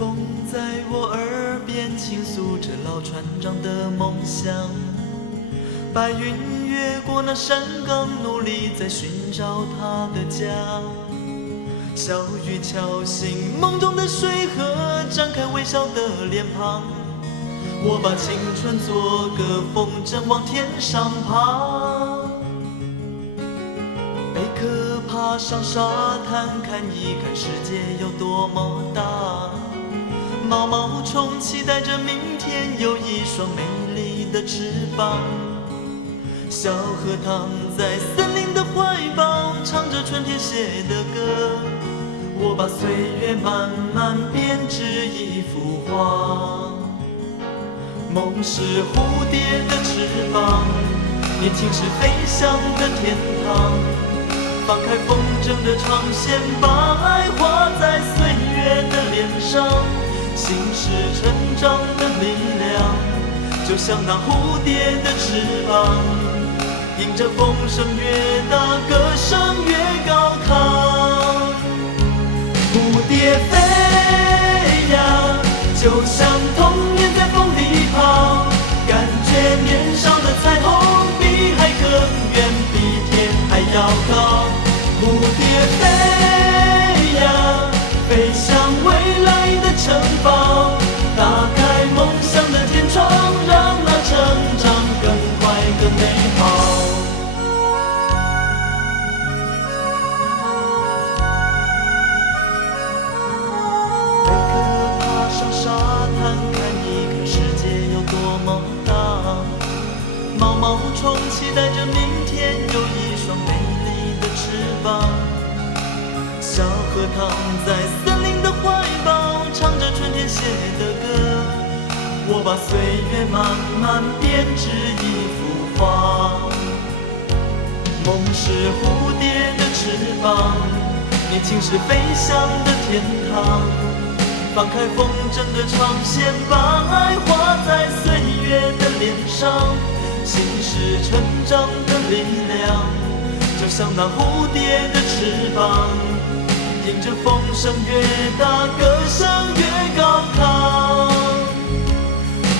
风在我耳边倾诉着老船长的梦想，白云越过那山岗，努力在寻找他的家。小雨敲醒梦中的水河，展开微笑的脸庞。我把青春做个风筝往天上爬，贝壳爬上沙滩，看一看世界有多么大。毛毛虫期待着明天有一双美丽的翅膀。小河塘在森林的怀抱，唱着春天写的歌。我把岁月慢慢编织一幅画。梦是蝴蝶的翅膀，年轻时飞翔的天堂。放开风筝的长线，把爱画在岁月的脸上。心是成长的力量，就像那蝴蝶的翅膀，迎着风声越大，歌声越高亢。蝴蝶飞呀，就像童年在风里跑，感觉年少的彩虹比海更远，比天还要高。蝴蝶飞呀，飞向未来的城堡，打开梦想的天窗，让那成长更快更美好。贝壳爬上沙滩，看一看世界有多么大。毛毛虫期待着明天有一双美丽的翅膀。小河塘在森林的怀抱，唱着春天写的歌。我把岁月慢慢编织一幅画。梦是蝴蝶的翅膀，年轻时飞翔的天堂。放开风筝的长线，把爱画在岁月的脸上。心是成长的力量，就像那蝴蝶的翅膀，迎着风声越大，歌声越高亢。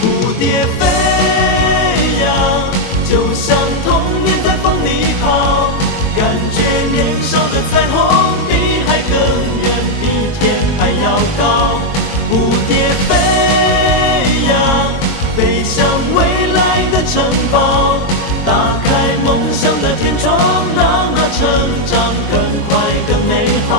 蝴蝶飞呀，就像童年在风里跑，感觉年少的彩虹比海更远，比天还要高。蝴蝶飞呀，飞向未来的城堡，打开梦想的天窗，让那成长更快更美好。